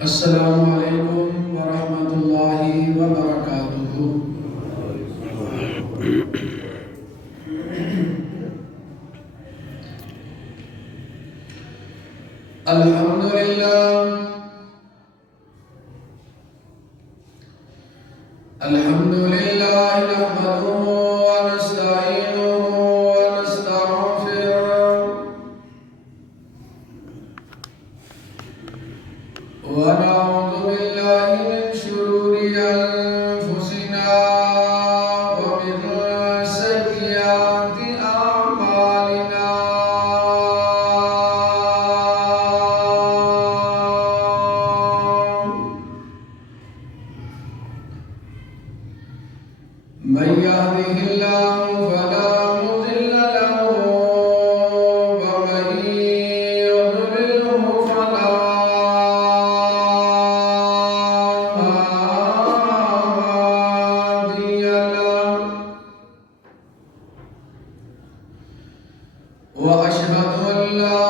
السلام عليكم ورحمة الله وبركاته. الحمد لله نحمده ونستعينه ونستغفره ونعوذ بالله من شرور أنفسنا ومن سيئات أعمالنا. من يهده الله فلا مضل له ومن يضلله فلا هادي له. وأشهد أن لا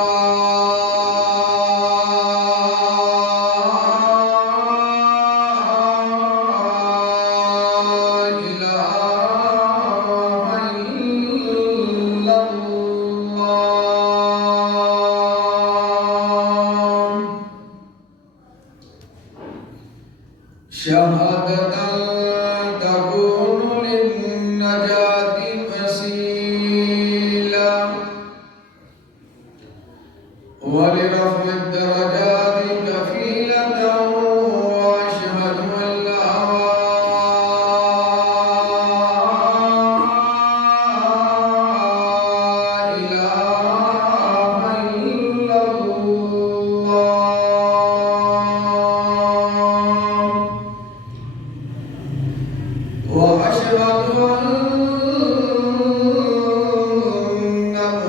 شهادة تكون للنجاة وسيلة ولرفع الدرجات كفيلة. وأشهد أن لا إله إلا الله. وأشهد أن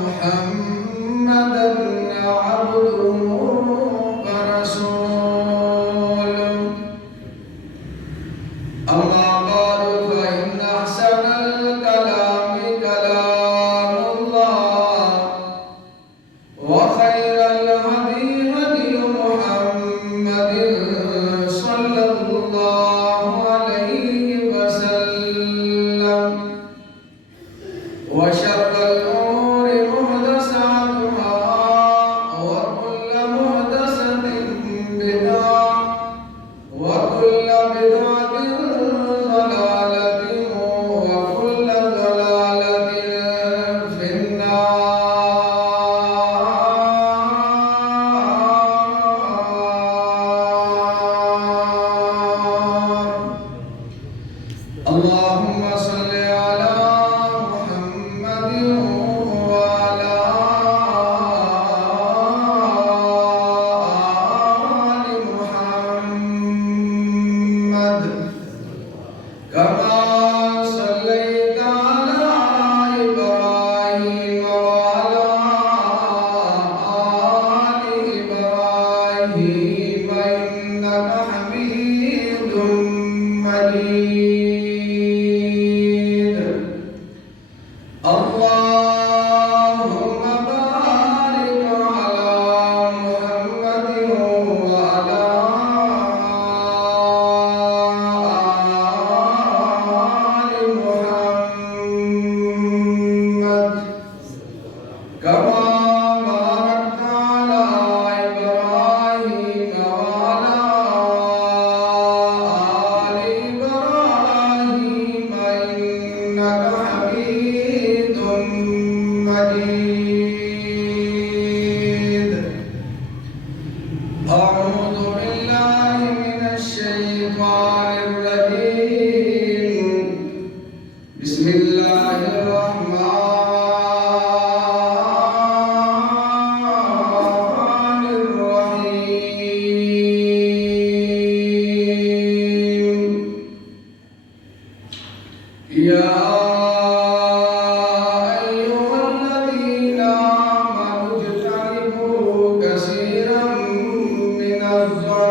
محمدًا عبده ورسوله. أما بعد فإن أحسن الكلام كلام الله وخير الهدي هدي محمد صلى الله عليه وسلم. وشر الأمور محدثاتها وكل محدثة بدعة وكل بدعة ضلالة وكل ضلالة في النار. اللهم صل على محمد وعلى آل محمد كما صليت على إبراهيم وعلى آل إبراهيم إنك حميد مجيد. اللهم بارك على محمد وعلى آل محمد كما باركت على إبراهيم وعلى آل إبراهيم إنك حميد مجيد. أعوذ بالله من الشيطان الرجيم. بسم الله الرحمن الرحيم. يا أيها الذين آمنوا اجتنبوا كثيرا من الظن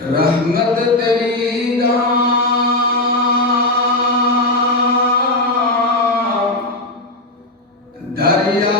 رحمت تیری دا دریا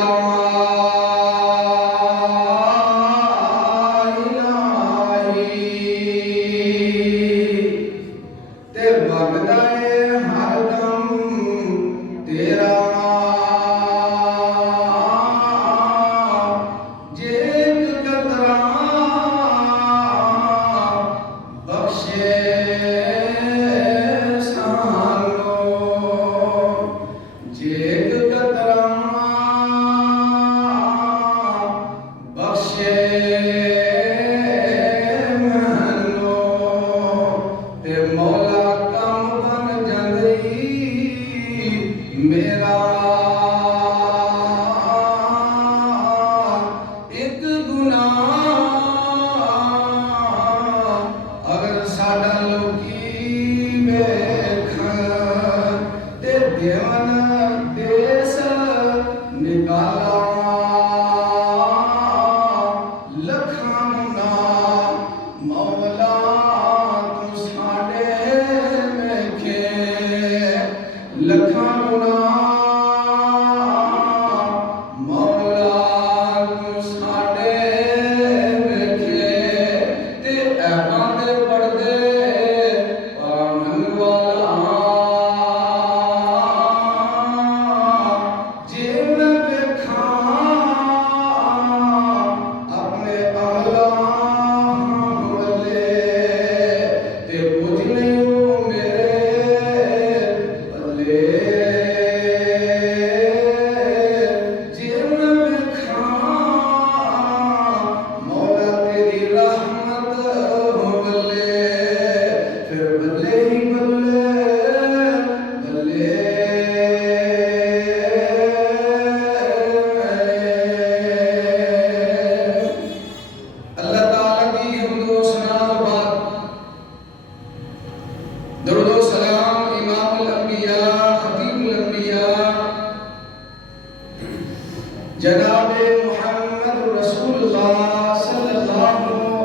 جناب محمد رسول اللہ صلی اللہ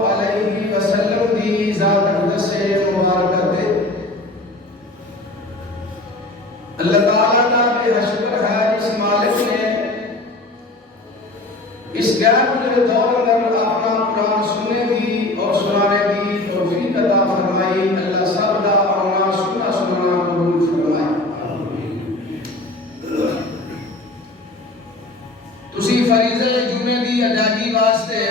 علیہ وسلم دی ذات اقدس مبارکہ دے اللہ تعالیٰ کا بے شکر ہے اس مالک نے اس غیر مجھے دور اندر اپنا قرآن سننے دی اور سنانے دی توفیق عطا فرمائی. اللہ سب دا آنا سننا سننا قبول فرمائے. تسی فریضہ جمعے دی ادائیگی واسطے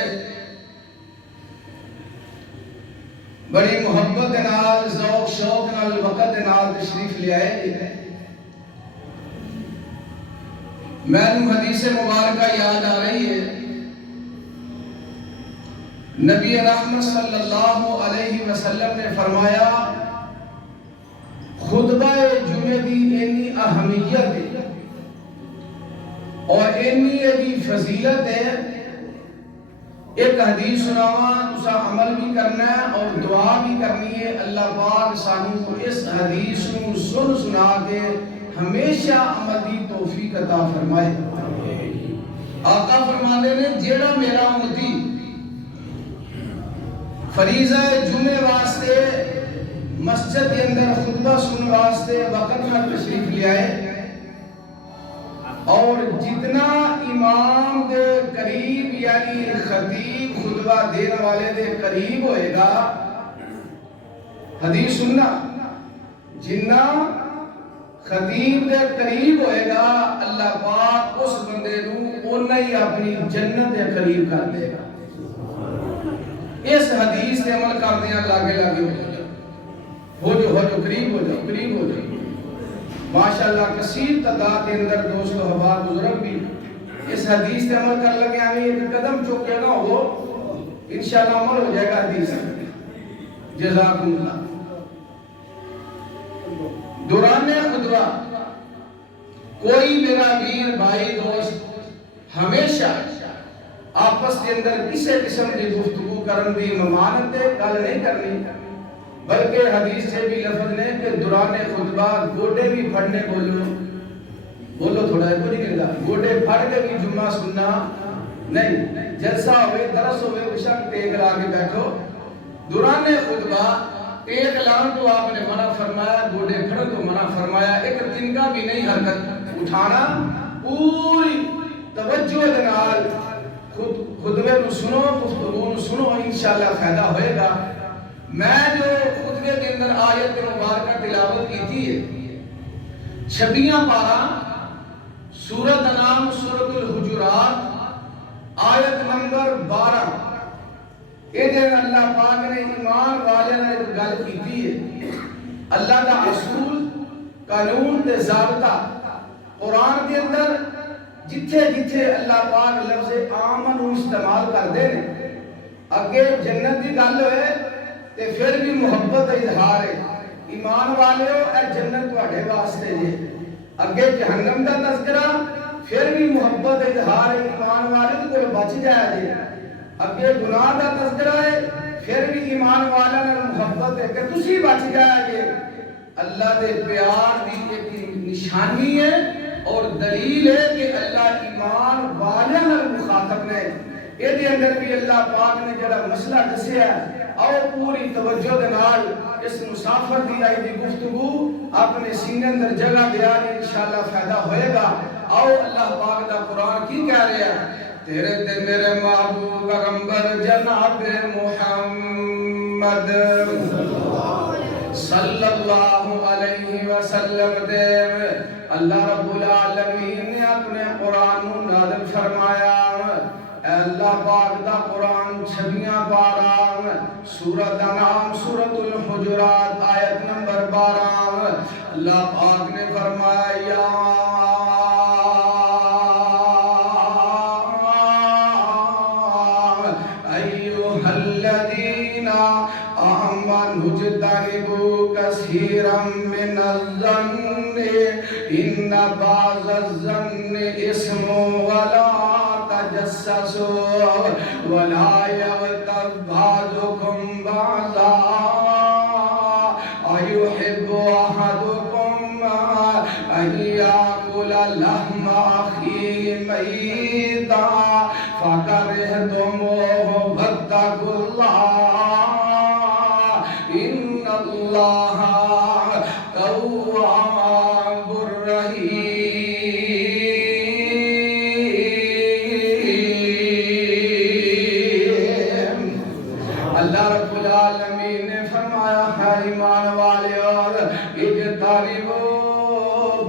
بڑی محبت نال ذوق شوق نال وقت نال تشریف لے آئے. میں حدیث مبارکہ یاد آ رہی ہے. نبی رحمت صلی اللہ علیہ وسلم نے فرمایا خطبہ جمعے دی اتنی اہمیت ہے اور اتنی فضیلت ہے. ایک حدیث سناواں تسا عمل بھی کرنا ہے اور دعا بھی کرنی ہے. اللہ پاک سانو اس حدیث کو سنا کے ہمیشہ عمل دی توفیق عطا فرمائے. آقا فرمانے نے جیڑا میرا امتی فریضہ جمعے واسطے مسجد کے اندر خطبہ سن واسطے وقت میں تشریف لے آئے اور جتنا امام دے قریب یعنی خطیب خطبہ دینے والے دے قریب ہوئے گا حدیث سننا جنہ خطیب دے قریب ہوئے گا اللہ پاک اس بندے نو اونا ہی اپنی جنت دے قریب کر دے گا. اس حدیث دے عمل کر دیا لاگے لاگے ہو جو قریب ہو جاؤ. ماشاءاللہ کثیر تعداد کے اندر دوست و احباب بزرگ بھی اس حدیث دے عمل کر لگے ہمیں ایک قدم چوکے نہ ہو انشاءاللہ عمل ہو جائے گا حدیث. جزاکم اللہ. دوران خطبہ کوئی میرا ویر بھائی دوست ہمیشہ آپس کے اندر کسی قسم کی گفتگو کرن دی ممانت ہے گل نہیں کرنی بلکہ حدیث سے بھی لفظ نے کہ دوران خطبہ گوڑے بھی پھڑنے بولو تھوڑا ہے کوئی نہیں کہتا گوڑے پھڑ کے بھی جمعہ سننا نہیں. جلسہ ہوئے درس ہوئے بشک ٹیک لا کے بیٹھو دوران خطبہ ایک لان تو آپ نے منع فرمایا، گوڑے کھڑے تو منع فرمایا، ایک دن کا بھی نہیں حرکت اٹھانا، پوری توجہ دنال خطبے کو سنو، گفتگو کو سنو، انشاءاللہ فائدہ ہوئے گا۔ میں جو خطبے کے اندر آیت مبارکہ تلاوت کی تھی 26 پارہ سورۃ انعام سورۃ الحجرات آیت نمبر 12، ادھر اللہ پاک نے ایمان والے نے ایک گل کی ہے، اللہ کا اصول قانون تے ضابطہ قرآن کے اندر جتھے جتھے اللہ پاک لفظ آمن استعمال کر دے نے، اگے جنت کی گل ہوئے تے پھر بھی محبت کا اظہار ہے، ایمان والے ہو اے جنت تواڈے واسطے جے، اگے جہنم کا تذکرہ پھر بھی محبت کا اظہار ہے، ایمان والے کو بچ جائے جے، اگے گناہ کا تذکرہ ہے پھر بھی ایمان والا نے محبت ہے کہ تسی بچ جائے گے۔ اللہ دے پیار دی ایک نشانی ہے اور دلیل ہے کہ اللہ ایمان والے نے مخاطب نے، یہ دے اندر بھی اللہ پاک نے جڑا مسئلہ دسیا ہے، آؤ پوری توجہ دے نال اس مسافر دی آئی دی گفتگو اپنے سینے اندر جگہ دیا، انشاءاللہ فائدہ ہوئے گا۔ آؤ اللہ پاک دا قرآن کی کہہ رہے ہیں، تیرے تے میرے محبوب پیغمبر جناب محمد صلی اللہ علیہ وسلم دے اللہ رب العالمین نے اپنے قرآن نازل فرمایا۔ اے اللہ پاک دا قرآن 26 پارہ سورۃ انعام سورۃ الحجرات آیت نمبر 12، اللہ پاک نے فرمایا اجتنبوا كثيرا من الظن إن بعض الظن إثم ولا تجسسوا ولا يغتب بعضكم بعضا أيحب أحدكم أن يأكل لحم أخيه ميتا فكرهتموه واتقوا الله اللہ تواب الرحیم۔ اللہ رب العالمین نے فرمایا ہے ایمان والے اور اجتنبوا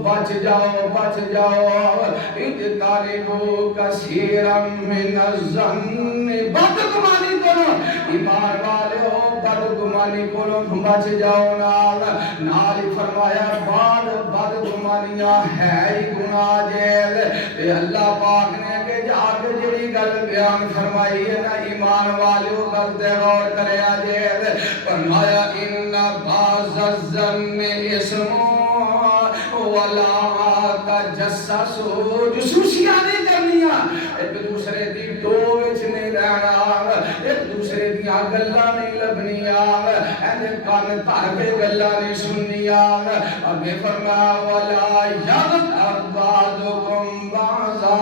بچ جاؤ بچ جاؤ، اجتنبوا کثیرا من الظن، بدگمانی کرو ایمان والے ہو، بدگمانی کرو بچ جاؤ، نال فرمایا بعد بدگمانیاں ہے ہی گناہ جیل، تے اللہ پاک نے کہ جا کے جڑی گل بیان فرمائی ہے نا ایمان والے ہو گل تے غور کریا جیل، فرمایا ان بعض الظن اسم ولا تجسسوا، جسوسیاں نہیں کرنیاں، ایک دوسرے دی ٹو وچ نہیں رہنا، ایک دوسرے دیاں گلاں نہیں لبنیاں، ایندے کان دھر کے گلاں نہیں سننیاں، اگے فرمایا ولا یغتب بعضکم بعضا،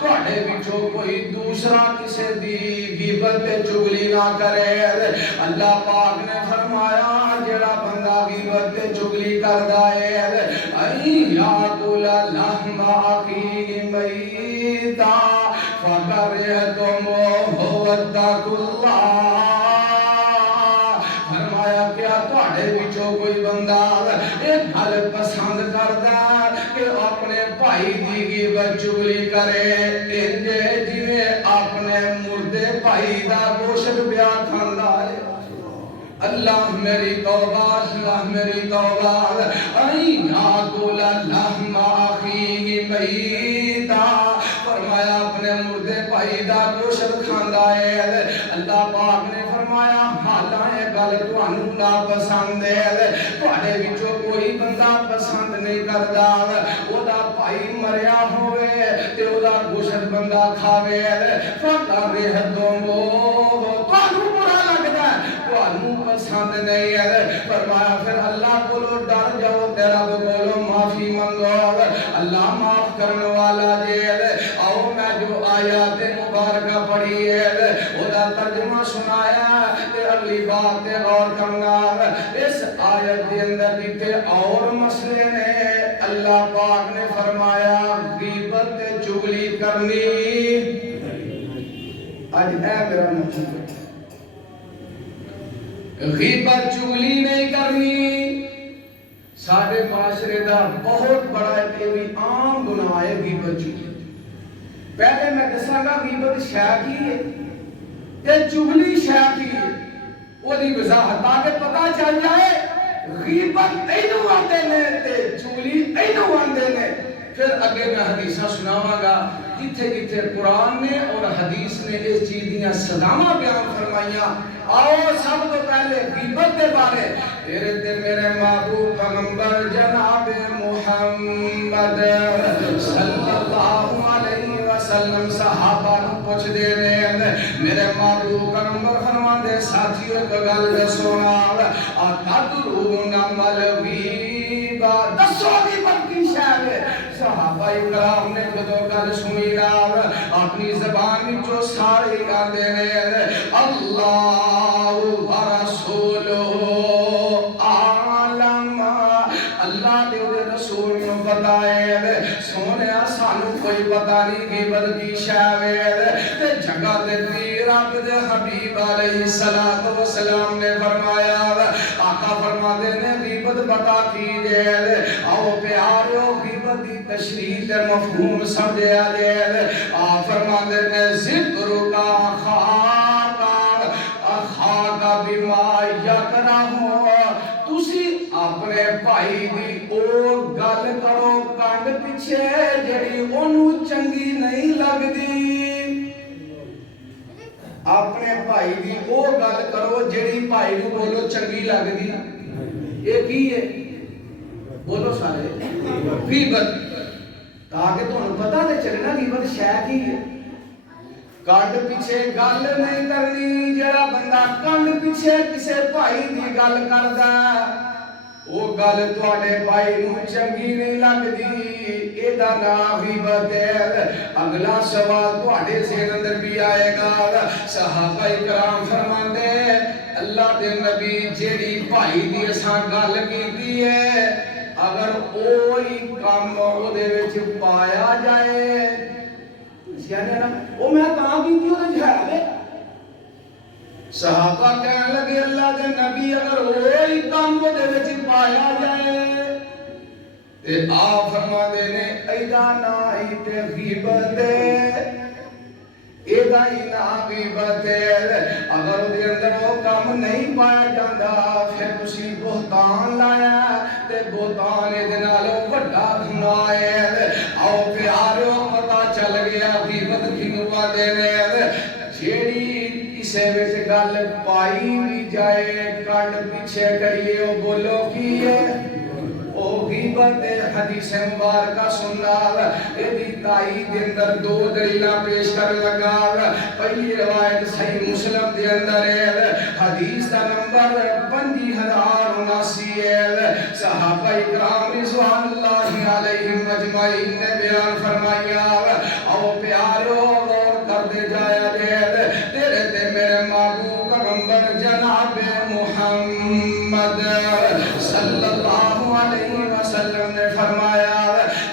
تواڈے وچوں کوئی دوسرا کسے دی غیبت تے چغلی نہ کرے۔ اللہ پاک نے فرمایا جڑا بندہ غیبت تے چغلی کردا ہے یاکل لحم اخیہ میتا فکرہتموہ واتقوا اللہ، فرمایا کیا تواڈے وچوں کوئی بندہ ایک گل پسند کردا کہ اپنے بھائی دی غیبت چغلی کرے، انجے جویں اپنے مردے بھائی دا گوشت پیا کھاندا ہے۔ اللہ میری توبہ، اللہ میری توبہ، این یاکل لحم اخیہ میتا، فرمایا اپنے مردے بھائی دا گوشت کھاندا ہے۔ اللہ پاک نے فرمایا حالانکہ گل تانوں ناپسند ہے، تواڈے وچوں کوئی بندہ پسند نہیں کردا او دا بھائی مریا ہوئے تے او دا گوشت بندہ کھاوے، فکرہتموہ، تانوں برا لگدا ہے، تانوں پسند نہیں ہے، فرمایا پھر اللہ بولو ڈر جاؤ، تیرا بولو معافی منگو، اللہ معاف کرنے والا جے۔ آؤ میں جو آیات مبارکہ پڑھی ہے او دا ترجمہ حدیثاں سنایا تے اگلی بات تے غور کرنا اس آیت دے اندر دیتے اور مسئلے نے اللہ پاک نے فرمایا غیبت تے چغلی کرنی آج اے میرا مطلب غیبت چغلی نہیں کرنی سارے معاشرے دا بہت بڑا ایک عام گناہ ہے غیبت چغلی پہلے میں دساں گا غیبت شے کی ہے تے چغلی شے کی ہے وہ دی وضاحت تاکہ پتہ چل جائے غیبت اینو آندے نے تے چغلی اینو آندے نے پھر اگے میں حدیثاں سناواں گا کتھے کتھے قرآن نے اور حدیث نے اس چیز دیاں سزاواں بیان فرمائیاں آؤ سب تو پہلے غیبت کے بارے تیرے تے میرے محبوب پیغمبر جناب محمد صلی اللہ علیہ وسلم صحابہ نو پوچھ دے نے میرے محبوب پیغمبر فرماندے ساتھیو ایک گل دسو اتدرون مل غیبت دسو غیبت کی شے ہے صحابہ کرام نے جدو گل سنی نا اپنی زبان وچوں سارے گاندے نے اللہ ورسولہ عالم اللہ دے رسول نو بتائے سونیا سانو کوئی پتہ نہیں غیبت کی شے وے تے جگہ تے رب دے حبیب علیہ الصلوۃ والسلام نے فرمایا آقا فرماتے نے غیبت بتا کی دے آؤ پیارو غیبت دی تشریح تے مفہوم سمجھیا دے آ فرماتے نے ذکر کا خاکا بما یکرہو تسی اپنے بھائی دی او گل کرو کنڈ پیچھے جڑی اونوں چنگی نہیں لگدی اپنے بھائی دی او گل کرو جڑی بھائی نو بولو چنگی لگدی اے کی ہے بولو سارے غیبت تاکہ تانوں پتہ تے چلے نا غیبت شے کی ہے کنڈ پیچھے گل نہیں کرنی جڑا بندہ کنڈ پیچھے کسے بھائی دی گل کردا او گل تواڈے بھائی نو چنگی نہیں لگدی اے دا نام غیبت ہے اگلا سوال تواڈے ذہن اندر بھی آئے گا صحابہ کرام فرماندے اللہ دے نبی جیڑی بھائی دی اساں گل کیتی ہے اگر اوہی کام او دے وچ پایا جائے یعنی نا او میں تاں کیتی او دے ہے صحابہ کہنے لگے اللہ دے نبی اگر وہی کام دے وچ پایا جائے تے آپ فرما دے نے ایدا نا ہی تے غیبت ایدا ہی نا غیبت اگر دے اندر وہ کام نہیں پایا جاندا پھر تسی بہتان لایا تے بہتان دے نال بڑا گناہ ہے آؤ پیارو پتہ چل گیا غیبت کینوں آندے نے جیڑی کسے وچ گل پائی بھی جائے کنڈ پیچھے کریے او بولو کی ہے او غیبت حدیث مبارکہ سننا ایدی تائید دے اندر دو دلیلاں پیش کر لگا پہلی روایت صحیح مسلم دے اندر ہے حدیث دا نمبر 5079 ہے صحابہ کرام رضوان اللہ علیہم اجمعین نے بیان فرمایا او پیارو غور کر دے جایا دے تیرے تے میرے محبوب پیغمبر جناب محمد صلی اللہ علیہ وسلم نے فرمایا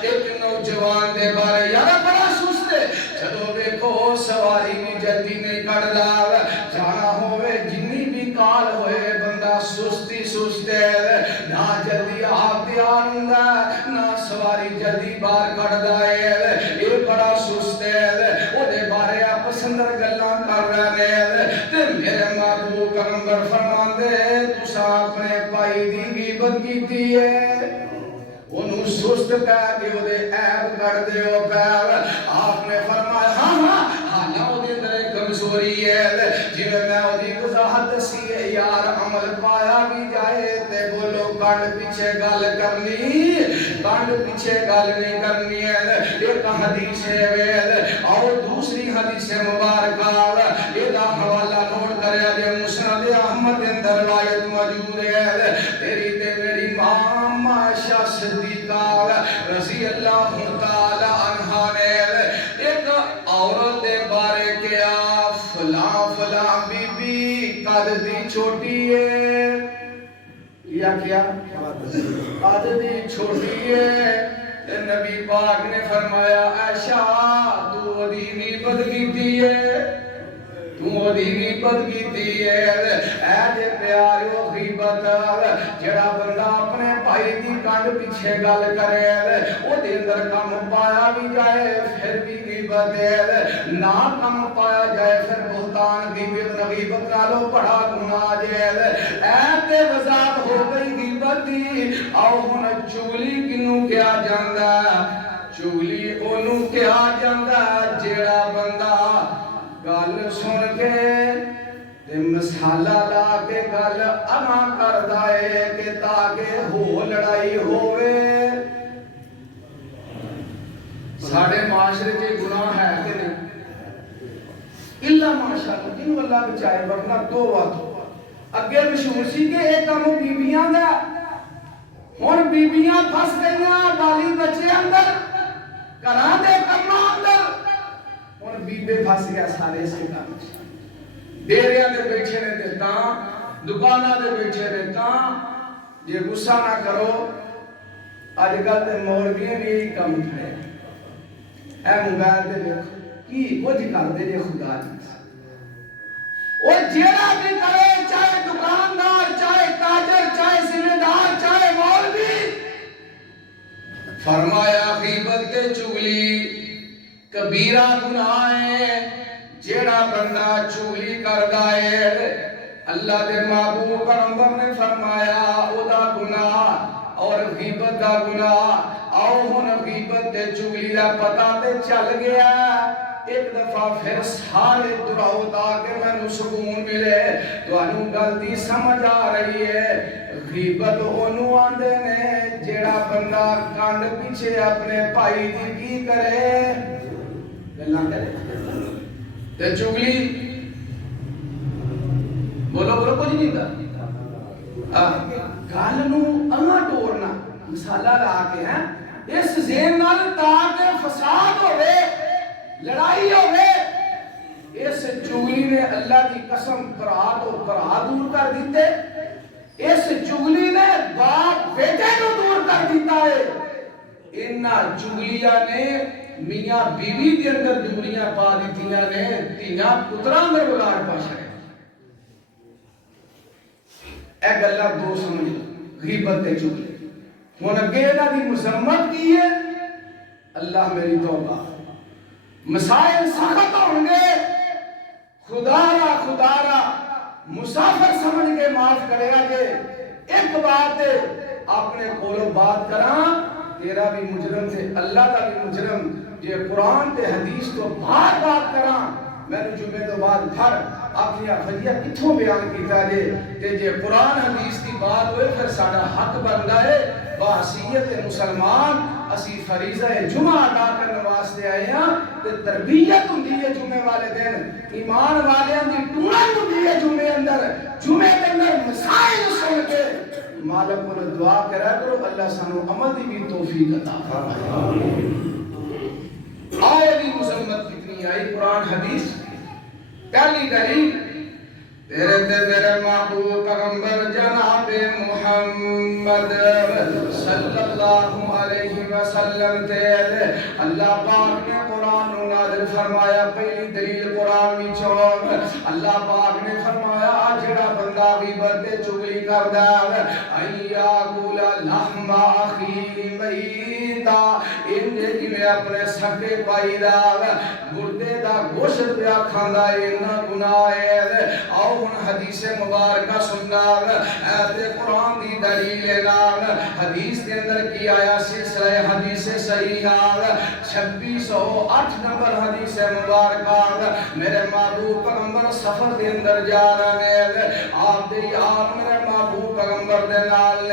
ایک نوجوان دے بارے یار بڑا سست ہے جدو دیکھو سواری بھی جلدی نہیں کردا جانا ہوئے جنی بھی کال ہوئے بندہ سستی سست ہے نہ جلدی آپ تیار ہوندا نہ سواری جلدی باہر کڈدا ہے یہ بڑا سست ہے او دے بارے پسندر گلاں کر رہے ہیں تے میرے محبوب پیغمبر فرماندے تساں اپنے بھائی دی غیبت کیتی ہے انہوں سست کہہ کے وہ دے عیب کر دے ہو پیر آپ نے فرمایا ہاں نا وہ دے اندر کمزوری ہے جی میں وہ دی وضاحت سی ہے یار عمل پایا بھی جائے تے بولو کنڈ پیچھے گل کرنی کنڈ پیچھے گل نہیں کرنی ہے ایک حدیث ہے اور دوسری حدیث مبارکہ یہ دا حوالہ نوٹ کریا دے مسند احمد اندر روایت موجود ہے تیری تے میری ماں عائشہ صدیقہ رضی اللہ تعالی عنہا نے ایک عورت دے بارے کیا فلاں فلاں بی بی قد دی چھوٹی ہے کیا قد دی چھوٹی ہے نبی پاک نے فرمایا عائشہ تو ودی غیبت کیتی ہے اے دے پیارو غیبت جڑا بندہ اپنے بھائی دی کنڈ پیچھے گل کرے او دے اندر کم پایا بھی جائے پھر بھی غیبت ہے نہ کم پایا جائے پھر بہتان غیبت نالوں بڑا گناہ ہے اے تے وضاحت ہو گئی غیبت دی آؤ ہن چغلی کنوں کیا جاندا چغلی اونوں کیا جاندا جڑا بندہ گل سن کے مسالہ لا کے گل اما کردا ہے کہ تاکہ ہو لڑائی ہوئے ساڑھے معاشرے کے گناہ ہے کہ نہیں اللہ ماشاءاللہ جنہوں اللہ بچائے ورنہ دو بات اگے مشہور سی کہ ایک کام بیبیاں دا ہن بیبیاں پھس گئیاں بالی بچے اندر گھراں دے کماں اندر ہن بیبے پھس گیا سارے سے کام ڈیریاں دے بیٹھے نے تے تاں دکاناں دے بیٹھے نے تاں یہ غصہ نہ کرو اج کل تے مولویاں بھی یہی کام کھڑے اے موبائل دے دیکھو کی کچھ کر دے جے خدا دی اور جیڑا بھی کرے چاہے دکاندار چاہے تاجر چاہے ذمہ دار چاہے مولوی فرمایا غیبت تے چغلی کبیرہ گناہ ہے جیڑا بندہ چغلی کردا ہے اللہ دے محبوب پیغمبر نے فرمایا او دا گناہ اور غیبت دا گناہ آؤ ہن غیبت تے چغلی دا پتہ تے چل گیا ایک دفعہ پھر سارے دراؤ تاکہ میں سکون ملے تو انہوں گلتی سمجھ آ رہی ہے غیبت انہوں آندے نے جیڑا بندہ کانڈ پیچھے اپنے پائی دی کی کرے گلنا کرے تے چغلی بولو کچھ نہیں دا گل نو اما ٹورنا مسالہ لا کے ہیں اس ذہن نال تاکہ فساد ہوئے لڑائی ہوئے اس چغلی نے اللہ کی قسم برا دور کر دیتے اس چغلی نے باپ بیٹے کو دور کر دیتا ہے انہا چغلیاں نے میاں بیوی کے اندر دوریاں پا دیتیاں نے تینا پتران اندر بلاڑ پاشا ہے اے گلہ دو سمجھ غیبت تے چغلی ہن اگے انہاں دی مذمت کی ہے اللہ میری توبہ مسائل سخت ہوں گے خدا را مسافر سمجھ کے معاف کرے گا کہ ایک بات ہے اپنے کولو بات کراں تیرا بھی مجرم سے اللہ کا بھی مجرم یہ قرآن تے حدیث تو بات کراں میں نے جمعے تو بعد گھر اپنی فجیہ کتھوں بیان کیتا جے کہ جے قرآن حدیث کی بات ہوئے پھر ساڑا حق بندہ ہے بحثیت مسلمان اسی فریضہ جمعہ ادا کرنے واسطے آئے ہیں کہ تربیت ہوندی ہے جمعے والے دن ایمان والے دی ٹونن ہوندی ہے جمعے کے اندر مسائل سن کے مالک کو دعا کرا کرو اللہ سانو عمل دی بھی توفیق عطا فرمائے آئے دی مذمت کتنی آئی قرآن حدیث پہلی دلیل تیرے محبوب پیغمبر جناب محمد صلی اللہ علیہ وسلم تیرے اللہ پاک نے قرآن نازل فرمایا پہلی دلیل قرآن میں چھوڑ اللہ پاک نے فرمایا جڑا بندہ غیبت تے چغلی کردا ایا قولا لحم اخی میتا ان جی میں اپنے سکے پائی دا گردے دا گوشت پیا کھاندا اے نہ گناہ ہے آؤ ہن حدیث مبارکہ سننا ایت قرآن دی دلیل نال حدیث کے اندر کی آیا سلسلہ حدیث صحیح 2608 نمبر حدیث مبارکہ میرے محبوب پیغمبر سفر دے اندر جا رہے ہیں آپ دے یار میرے محبوب پیغمبر دے نال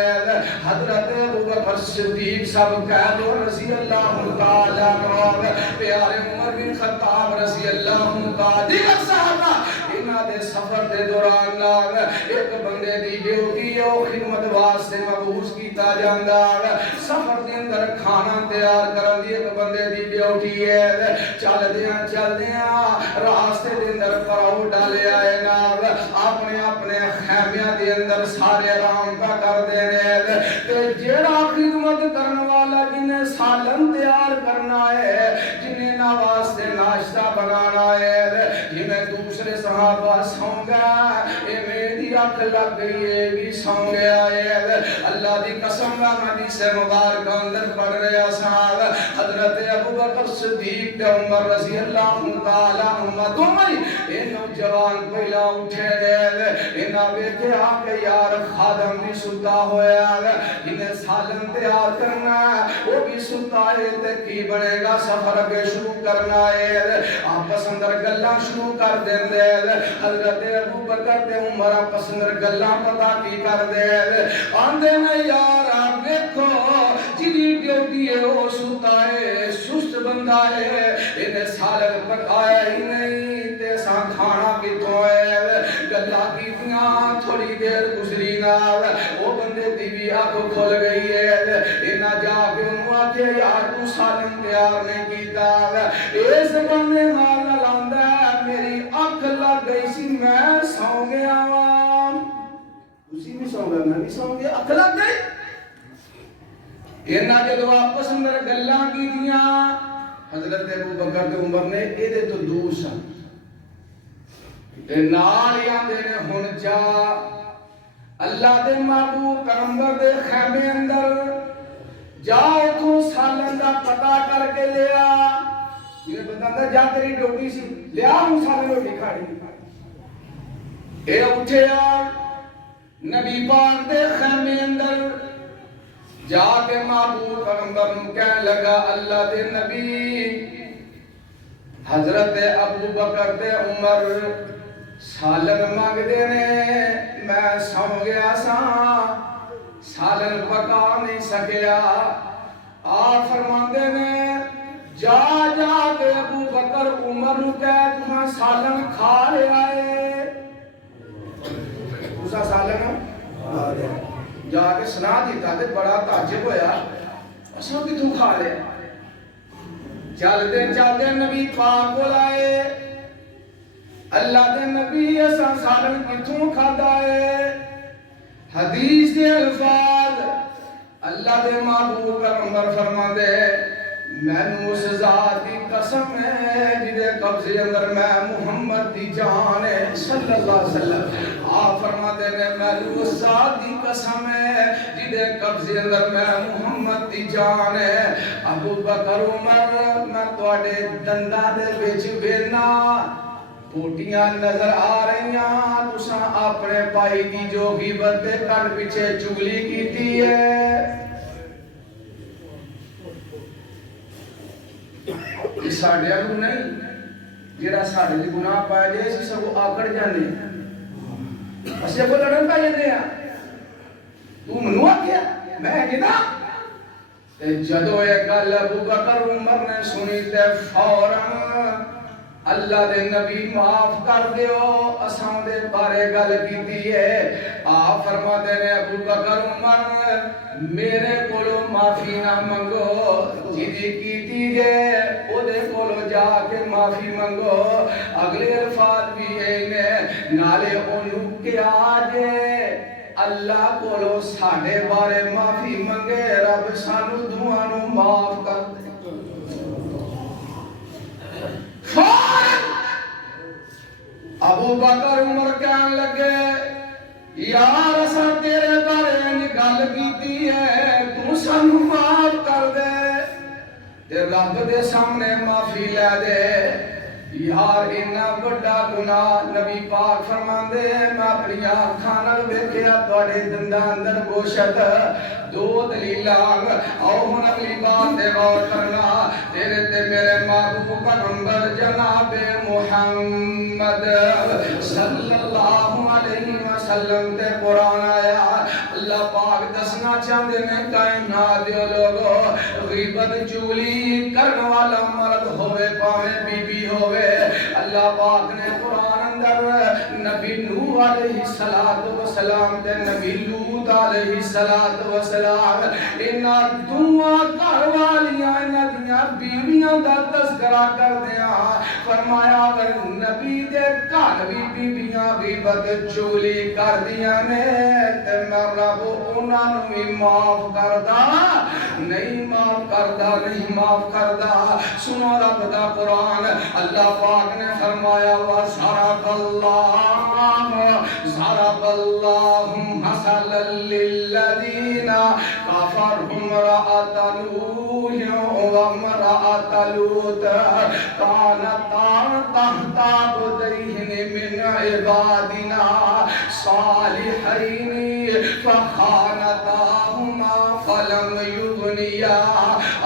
حضرت ابوبکر صدیق صاحب قید رضی اللہ تعالی عنہ پیارے عمر بن خطاب رضی اللہ تعالی دیگر صحابہ انہاں دے سفر دے دوران ایک بندے دی ڈیوٹی ہے او خدمت واسطے مبعوث کیتا جاندا سفر دے اندر کھانا تیار کرن دی ایک بندے دی ڈیوٹی ہے چل دیاں راستے دے اندر پراؤ ڈالے آئے نال اپنے آپ دوسرے صحابہ سو گئے، اے میری اکھ لگ گئی ہے بھی سو گیا ہے۔ اللہ دی قسم حدیث مبارک اندر پڑھ رہے صاحب حضرت ابوبکر صدیق تے عمر رضی اللہ تعالی عنہ دوویں اے نوجوان پہلا اٹھے گئے، انہاں ویکھیا کہ یار خادم بھی ستا ہویا ہے، انہیں سالن تیار کرنا ہے، وہ بھی ستا ہے تے کی بنے گا، سفر کے شروع کرنا ہے، آپس اندر گلاں شروع کر دیندے۔ حضرت ابوبکر تے عمر آپس اندر گلاں پتہ کی کر دے، آندے نے یار آپ دیکھو جنی ڈیوٹی ہے وہ ستا ہے، سست بندہ ہے، انہیں سالن پکایا ہی نہیں تے ساں کھانا کتوں ہے، گلا کیتیاں تھوڑی دیر گزری نہ، وہ بندے دی بھی آنکھ کھل گئی ہے، انہاں جا کے انہوں آکے یار تو سالن تیار نہیں کیتا، اس بندے حال لاندہ میری آنکھ لگ گئی سی میں سو گیا ہوں، اسی بھی سو گیا میں بھی سو گیا، آنکھ لگ گئی۔ انہاں جدو آپس اندر گلاں کیتیاں، حضرت ابوبکر تے عمر نے ایدے تو دور سن تے نال ہی آندے نے ہن جا اللہ دے محبوب پیغمبر دے خیمے اندر جا اتھوں سالن دا پتہ کر کے لیا، یہ بتاتا جا تیری ڈیوٹی سی لیا ہوں سالن روٹی کھاڑی، اے اٹھیا نبی پاک دے خیمے اندر جا کے محبوب پیغمبر نو کہنے لگا اللہ دے نبی حضرت ابوبکر تے عمر سالن مانگ دے نے، میں سو گیا سا سالن پکا نہیں سکیا، آپ فرماندے نے جا جا کے ابوبکر عمر نو کہہ تمہاں سالن کھا لے آئے، دوسرا سالن کھا لے جا کے سنا دیتا تے بڑا تعجب ہویا اساں بھی تو کھا لے، چلتے چلتے نبی پاک کو لائے، اللہ دے نبی اساں سالن کتھوں کھادا ہے، حدیث کے الفاظ اللہ دے محبوب پیغمبر فرماندے مینوں اس ذات دی قسم ہے جدے قبضے اندر میں محمد دی جان ہے صلی اللہ علیہ وسلم، آپ فرماتے نے مینوں اس ذات دی قسم ہے جدے قبضے اندر میں محمد دی جان ہے، ابوبکر عمر میں تواڈے دنداں دے وچ وینا ٹوٹیاں نظر آ رہی ہیں، تساں اپنے پائی دی جو غیبت تے کن پیچھے چگلی کیتی ہے، یہ ساڑھے کو نہیں جیڑا ساڑھے دی گناہ پائے جائے اسی سب آکڑ جانے اسی کو لڑن پہ جانے ہیں تو منو آکیا میں کہتا جدو ایک گل ابوبکر عمر نے سنی تے فوراً اللہ دے نبی معاف کر دیو اساں دے بارے گل کیتی ہے، آپ فرماتے نے ابوبکر عمر میرے کولو معافی نہ منگو جدی کیتی جے او دے کولو جا کے معافی منگو، اگلے الفاظ بھی اینے نالے اونوں کیا جے اللہ کولو ساڈے بارے معافی منگے رب سانو دعا نو معاف کر دے، ابوبکر عمر کہنے لگے یار اساں تیرے بارے گل کیتی ہے تو سانو معاف کر دے تے رب دے سامنے معافی لے دے، یار اتنا بڑا گناہ نبی پاک فرماندے میں اپنی آنکھاں نال ویکھیا تواڈے دنداں اندر گوشت، دو دلیلاں او ہن اگلی بات تے غور کرنا، تیرے تے میرے محبوب پیغمبر جناب محمد صلی اللہ علیہ وسلم تے قرآن آیا، اللہ پاک دسنا چاہتے ہیں کائنات دے لوگو غیبت چگلی کرنے والا مرد ہوئے پاویں بی بی ہوئے، اللہ پاک نے قرآن اندر نبی نوح علیہ السلام تے نبی لوط علیہ السلام انہاں دعا گھر والیاں انہاں دیاں بیویاں دا تذکرہ کر دیا، فرمایا اگر نبی دے گھر بھی بیویاں غیبت چگلی کر دیا نے تے میں رب انہاں نوں بھی معاف کردا نہیں، معاف کردا نہیں، معاف کردا، سنو رب دا قرآن، اللہ پاک نے فرمایا وَسَرَقَ مثلا للذین کفروا امرأة نوح وامرأة لوط كانتا تحت عبدين من عبادنا صالحين فخانتاهما فلم يغنيا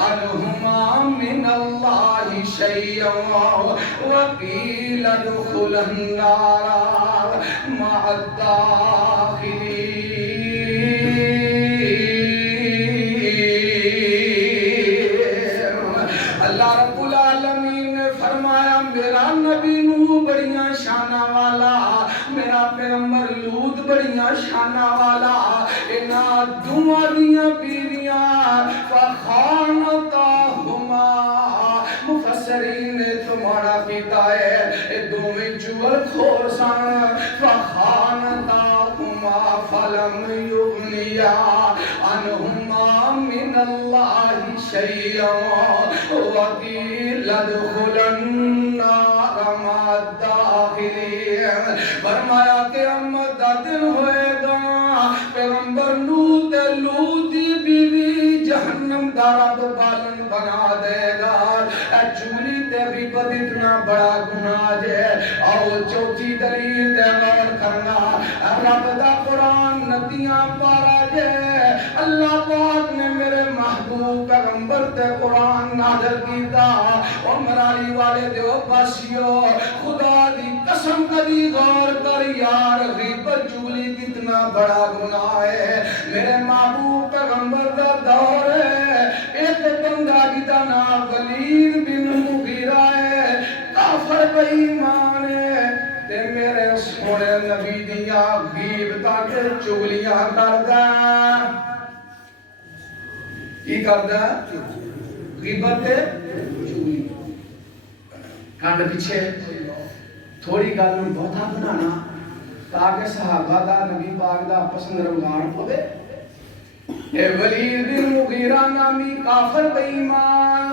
عنهما من الله شيئا وقيل ادخلا النار مع الداخلين. اللہ رب العالمین نے فرمایا میرا نبی نوح بڑیاں شانہ والا، میرا پیغمبر لوط بڑیاں شانہ والا، انہاں دوواں دیاں بیویاں فخانتاہما، مفسرین نے تمہارا پیتا ہے اے دوویں چور کھور سن، فخانتاہما فلم یغنیا عنہما من اللہ شیئا وقیل ادخلا النار مع الداخلین. فرمایا قیامت دا دن ہوئے گا، پیغمبر لوط دی بیوی جہنم دا رب بالن بنا دے گا. چولی تے غیبت اتنا بڑا گناہ جے. آؤ چوتھی دلیل تے غور کرنا، رب دا قرآن ندیاں پارا جے. اللہ پاک نے میرے محبوب پیغمبر تے قرآن نازل کیتا. اور مرائی والے دیو پاسیو خدا دی قسم کبھی غور کر یار، غیبت چگلی کتنا بڑا گناہ ہے. میرے محبوب پیغمبر دا دور ہے، ایک بندہ جدا نام ولید بن مغیرہ ہے، کافر بے ایمان ہے، تے میرے سونے نبی دیاں غیبتاں تے چگلیاں کردا. کی کردا؟ غیبت تے چگلی. کانڈ پیچھے تھوڑی گل نوں بہتا بنانا تاکہ صحابہ دا نبی پاک دا پسند روگان ہوئے. اے ولید بن مغیرہ نامی کافر بے ایمان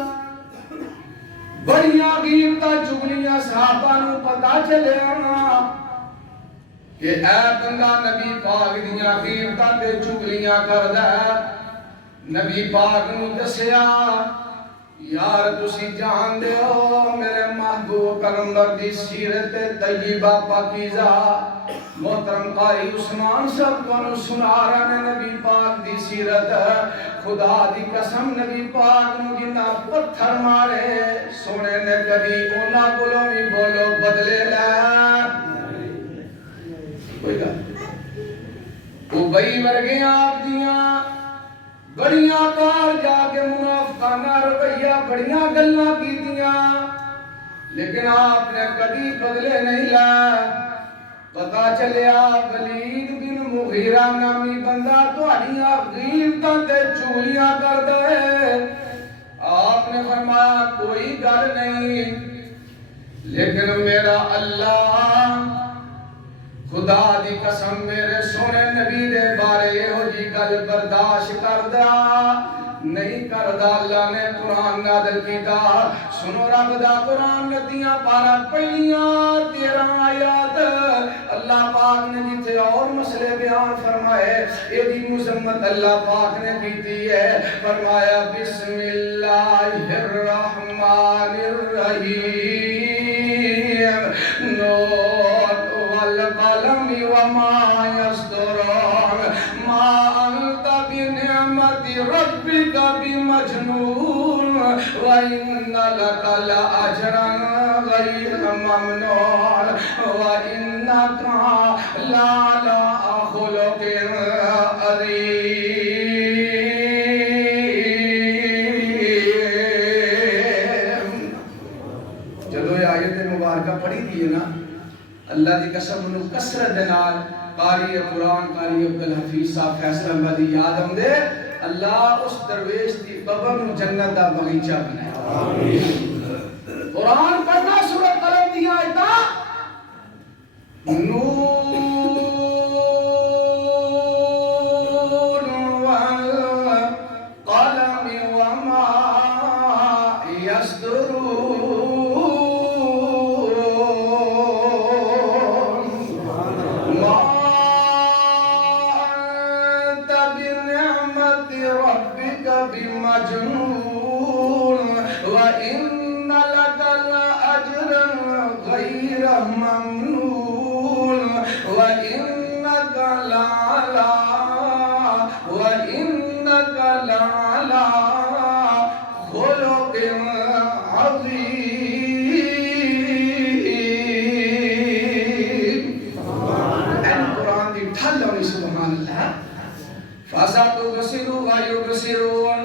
بڑیاں غیبتاں چگلیاں صحابہ نوں پتہ چلیا کہ اے بندہ نبی پاک دیاں غیبتاں تے چگلیاں کردا ہے. نبی پاک نوں دسیا یار تسی جان دے ہو میرے محبوب پیغمبر دی سیرت طیبہ پاکیزہ. محترم قاری عثمان صاحب کو سنا رہے ہیں نبی پاک دی سیرت. خدا دی قسم نبی پاک نو جنہ پتھر مارے سونے نے کبھی اونا بولو نہیں بولو بدلے لے کوئی گا. ابئی ورگے آپ دیاں بڑیاں پار جا کے منافقانہ رویہ بڑیاں گلاں کیتیاں، لیکن آپ نے کبھی بدلے نہیں لائے. پتا چلیا ولید بن مغیرہ نامی بندہ تہاڈیاں غیبتاں تے چگلیاں کردا ہے. آپ نے فرمایا کوئی گل نہیں، لیکن میرا اللہ خدا دی قسم میرے سونے نبی دے بارے ہو جی گل برداشت کردا نہیں کردا. اللہ نے قرآن نازل کیتا. سنو رب دا قرآن ندیاں پارا پہلیاں 13 آیات اللہ پاک نے جتھے اور مسئلے بیان فرمائے اے دی مذمت اللہ پاک نے کیتی ہے. فرمایا بسم اللہ الرحمن الرحیم نون والقلم وما يسطرون ما أنت بنعمة ربك بمجنون وإن لك لأجرا غير ممنون وإنك لعلى خلق عظيم. جدو یہ آیت مبارکہ پڑھی تھی نا اللہ دی قسم انہوں کسرت دنال قاری قرآن قاری عبدالحفیظ صاحب فیصل احمدی یاد ہم دے اللہ اس درویش دی قبر جنت دا بغیچہ بنائے. قرآن پڑھنا سورۃ قلم دی آیتہ نون والقلم وما يسطرون لعلى وإنك لعلى خلق عظيم. القرآن دی ٹھل ہونی سبحان اللہ. فَسَتُبْصِرُ وَيُبْصِرُونَ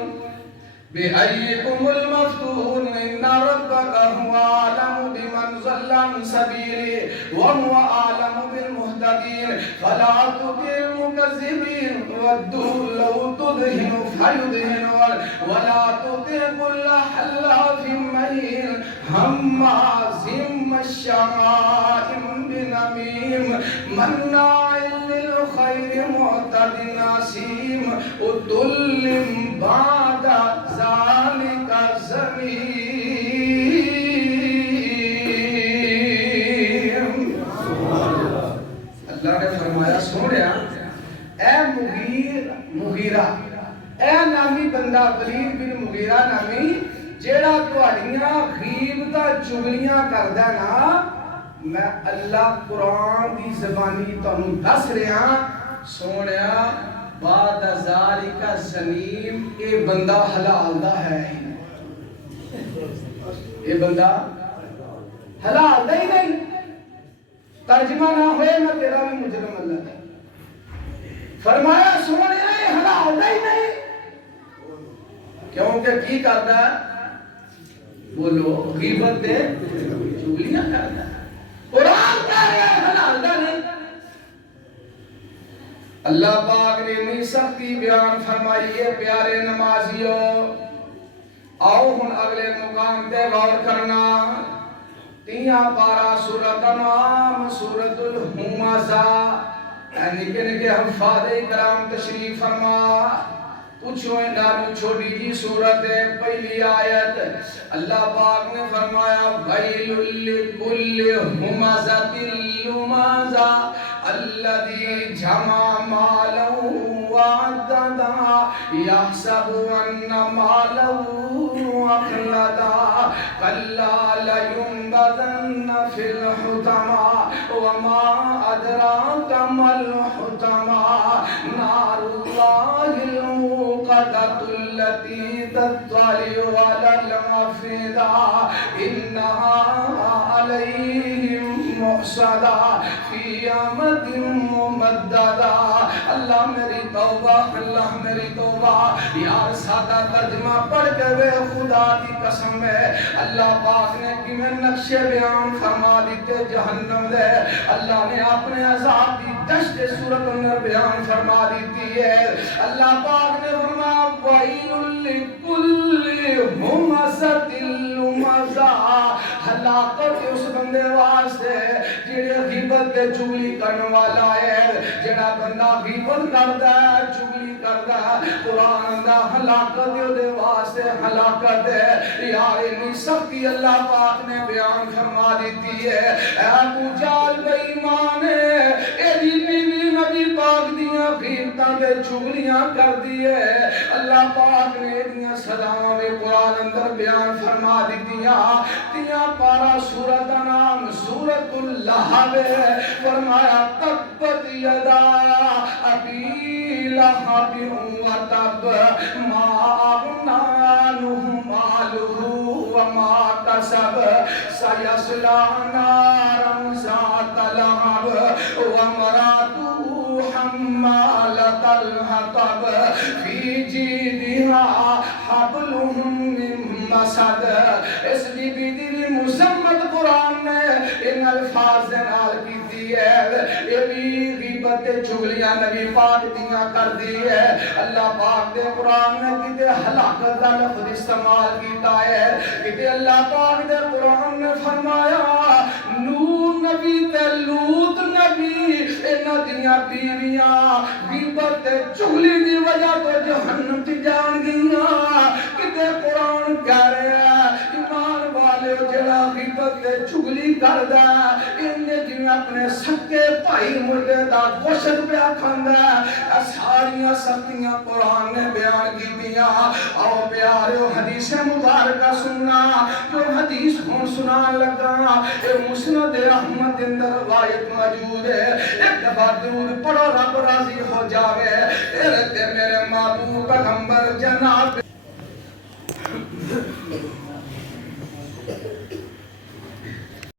بِأَيِّكُمُ الْمَفْتُونُ إِنَّ رَبَّكَ هُوَ أَعْلَمُ بِمَنْ ضَلَّ عَنْ سَبِيلِهِ وَهُوَ أَعْلَمُ بِالْمُهْتَدِينَ فَلَا تُطِعِ الْمُكَذِّبِينَ وَدُّوا لَوْ تُدْهِنُ فَيُدْهِنُونَ وَلَا تُطِعْ كُلَّ حَلَّافٍ مَّهِينٍ هَمَّازٍ مَّشَّاءٍ بِنَمِيمٍ مَّنَّاعٍ لِّلْخَيْرِ مُعْتَدٍ أَثِيمٍ عُتُلٍّ بَعْدَ ذَلِكَ زَنِيمٍ. اللہ نے فرمایا سنیا اے مغیرہ اے نامی بندہ ولید بن مغیرہ نامی جیڑا تہاڈیاں غیبتاں چغلیاں کردا نا میں اللہ قرآن دی زبانی تانوں دس رہا سونیا بعد ذالک زنیم اے بندہ حلال دا ہے ہی نہیں. اے بندہ حلال دا ہی نہیں. ترجمہ نہ ہوئے میں تیرا بھی مجرم اللہ ہے. فرمایا سونیا اے حلال دا ہی نہیں کیونکہ کی کرتا ہے بولو غیبت دے چغلیاں کرتا ہے. قرآن کہہ رہا ہے حلال دا نہیں. اللہ پاک نے اتنی سختی بیان فرمائی ہے پیارے نمازیوں. آؤ ہن اگلے مقام تے غور کرنا. 3 پارہ سورۃ انعام سورۃ الہمزہ نکے نکے حفاظ کرام تشریف فرما. پوچھو نانو چھوٹی جی سورت ہے پہلی آیت اللہ پاک نے فرمایا ویل لکل ہمزۃ لمزہ الذی جمع مالا وعددا یحسب ان مالا اخلدا کلا لینبذن فی الحطمہ وما ادراک ما الحطمہ نار اللہ الموقدۃ التي تطلع على الافئدہ انہا علیہم مؤصدہ فی امد ممددہ. اللہ میری توبہ اللہ میری توبہ. یار سادہ ترجمہ پڑھ کے وے خدا دی قسم ہے اللہ پاک نے کی میں نقشے بیان فرما دیتے جہنم دے. اللہ نے اپنے عذاب دی دشت سورت اندر بیان فرما دیتی ہے. اللہ پاک نے فرمایا وَإِلٌ لِكُلِّ ہُمَزَةٍ لُمَزَةٍ. ہلاکت اس بندے واسطے جڑے غیبت دے چغلی کرنے والا ہے. جڑا بندہ غیبت کردا ہے چغلی کردا ہے قرآن دا ہلاکت دے واسطے ہلاکت ہے. یار اتنی سختی اللہ پاک نے بیان فرما دیتی ہے. اے ابو جہل بے ایمان ہے ایدی بیوی نبی پاک دیاں غیبتاں دے چغلیاں کر دی ہے. اللہ پاک نے ایدیاں سزاواں میں قرآن اندر بیان فرما دیتیاں. 3 پارہ سورۃ انعام سورۃ اللہب فرمایا تبت یدا ابی لہب وتب ما اغنی عنہ مالہ وما کسب سیصلی نارا ذات لہب وامرأتہ حمالۃ الحطب فی جیدہا حبل من مسد. اس بی بی دی مسمت قرآن نے ان الفاظ نال کیتی ہے. یہ بھی غیبت چغلیاں نبی پاک دیاں کر دی ہے. اللہ پاک دے قرآن نے کتے ہلاکت دا لفظ استعمال کیتا ہے. کتے اللہ پاک دے قرآن نے فرمایا نوح نبی تے لوط نبی انہاں دیاں بیویاں غیبت چغلی دی وجہ تو جہنم تے جان گیاں. کتے قرآن کہہ رہے ہیں ایمان والے جڑا غیبت تے چغلی کردا انہیں جی اپنے سکے بھائی مردے دا گوشت پہ کھاندا. ساریاں سختیاں قرآن نے بیان کیتیاں. آؤ پیارو حدیث مبارکہ سننا جو حدیث ہون سنان لگا اے مسند احمد اندر روایت موجود ہے. ایک دفعہ درود پڑھو رب راضی ہو جاوے، تیرے تے میرے محبوب پیغمبر